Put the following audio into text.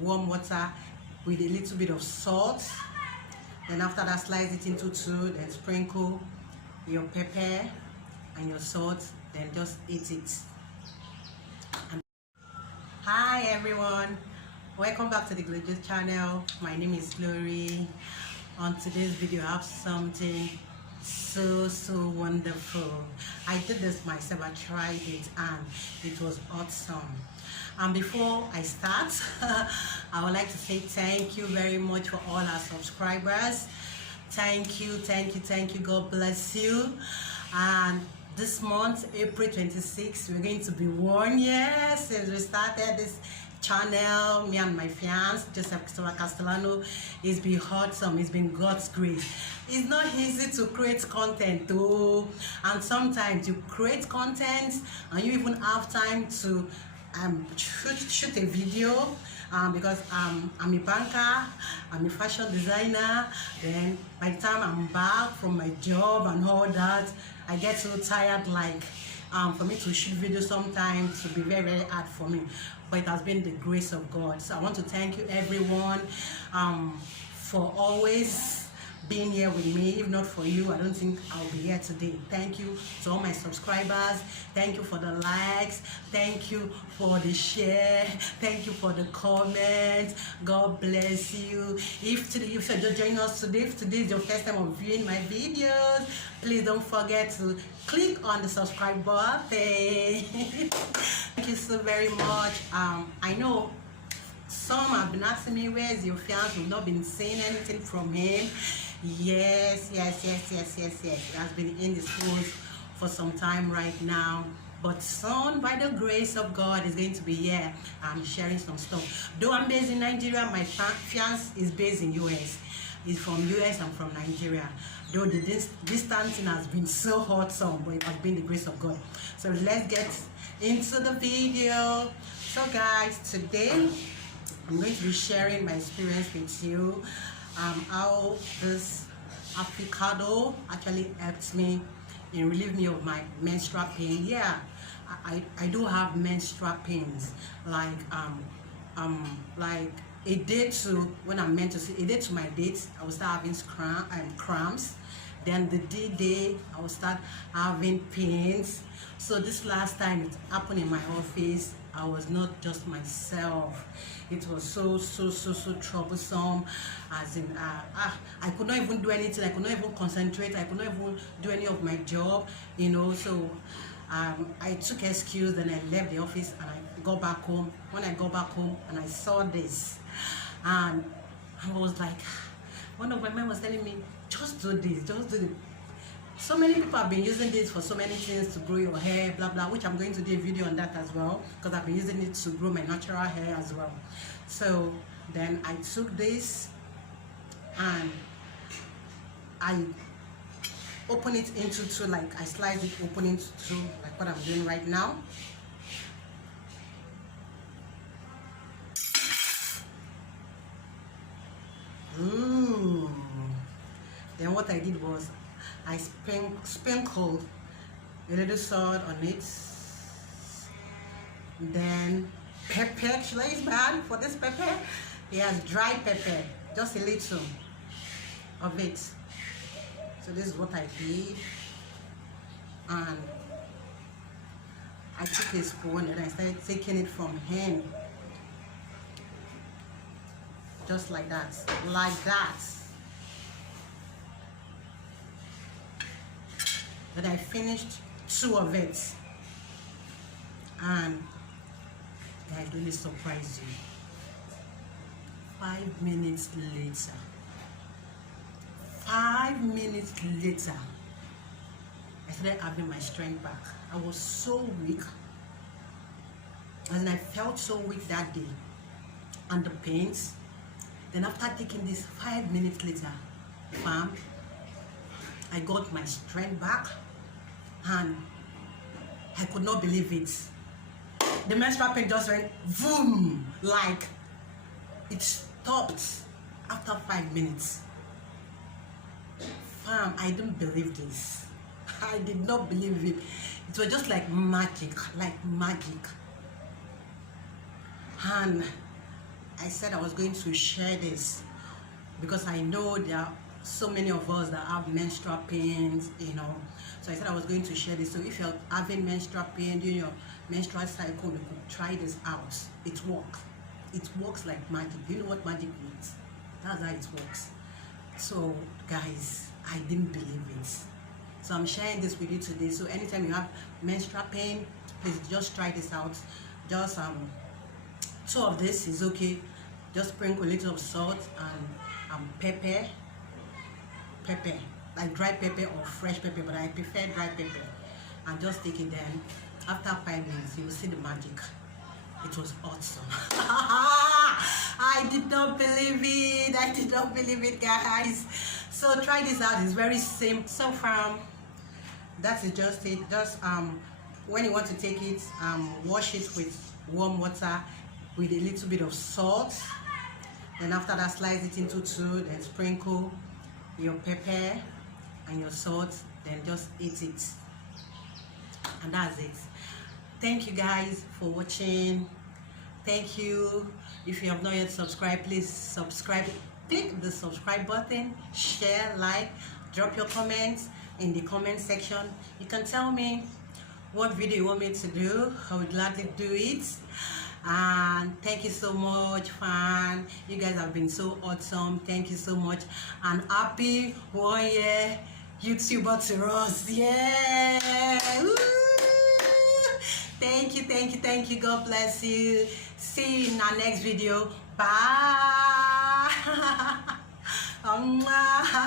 warm water with a little bit of salt. Then after that, slice it into two, then sprinkle your pepper and your salt, then just eat it. Hi everyone, welcome back to the Glojoechannel channel. My name is Glory. On today's video I have something so wonderful. I did this myself, I tried it and it was awesome. And before I start, I would like to say thank you very much for all our subscribers. Thank you. God bless you. And this month, April 26th, we're going to be 1 year since we started this channel. Me and my fiance, Joseph Castellano. It's been awesome. It's been God's grace. It's not easy to create content though, and sometimes you create content and you even have time to shoot a video because I'm a banker, I'm a fashion designer. Then by the time I'm back from my job and all that, I get so tired, like for me to shoot videos sometimes to be very hard for me, but it has been the grace of God. So I want to thank you everyone for always being here with me. If not for you, I don't think I'll be here today. Thank you to all my subscribers. Thank you for the likes. Thank you for the share. Thank you for the comments. God bless you. If you're just joining us today, if today is your first time of viewing my videos, please don't forget to click on the subscribe button. Thank you so very much. I know some have been asking me, where's your fiance? We've not been saying anything from him. Yes. He has been in the schools for some time right now, but soon, by the grace of God, is going to be here and sharing some stuff. Though I'm based in Nigeria, my fiance is based in US. He's from US and from Nigeria. Though the distancing has been so awesome, but it has been the grace of God. So let's get into the video. So guys, today I'm going to be sharing my experience with you, how this avocado actually helps me in relieving me of my menstrual pain. Yeah, I do have menstrual pains, like a day to when I'm meant to see a day to my date, I will start having cramps. Then the day I will start having pains. So this last time it happened in my office, I was not just myself. It was so troublesome, as in I could not even do anything. I could not even concentrate. I could not even do any of my job, you know. So I took excuse, then I left the office and I got back home. When I got back home and I saw this, and I was like, one of my men was telling me, just do this, just do it. So many people have been using this for so many things, to grow your hair, blah blah, which I'm going to do a video on that as well, because I've been using it to grow my natural hair as well. So then I took this and I open it into two, like I slice it open into two, like what I'm doing right now. Then what I did was I sprinkled a little salt on it, then pepper. Should I use my hand for this pepper? Yes, dry pepper, just a little of it. So this is what I did, and I took a spoon and I started taking it from him, just like that, Then I finished 2 of it, and guys, let me surprise you. 5 minutes later, I started having my strength back. I was so weak, and I felt so weak that day, and the pains. Then after taking this, 5 minutes later, I got my strength back, and I could not believe it. The menstrual pain just went boom, like it stopped after 5 minutes. I didn't believe this. I did not believe it. It was just like magic, And I said I was going to share this because I know there are so many of us that have menstrual pains, you know. So I said I was going to share this. So if you're having menstrual pain during your menstrual cycle, you could try this out. It works. It works like magic. Do you know what magic means? That's how it works. So guys, I didn't believe it. So I'm sharing this with you today. So anytime you have menstrual pain, please just try this out. Just 2 of this is okay. Just sprinkle a little of salt and pepper, like dry pepper or fresh pepper, but I prefer dry pepper. And just take it. Then after 5 minutes, you will see the magic. It was awesome. I did not believe it. I did not believe it, guys. So try this out. It's very simple. So that is just it. Just when you want to take it, wash it with warm water with a little bit of salt. Then after that, slice it into 2. Then sprinkle your pepper and your salt. Then just eat it. And that's it. Thank you guys for watching. Thank you. If you have not yet subscribed, please subscribe. Click the subscribe button, share, like, drop your comments in the comment section. You can tell me what video you want me to do. I would gladly do it. And thank you so much, fan. You guys have been so awesome. Thank you so much. And happy 1 year YouTuber to us. Yeah. Woo! Thank you. God bless you. See you in our next video. Bye.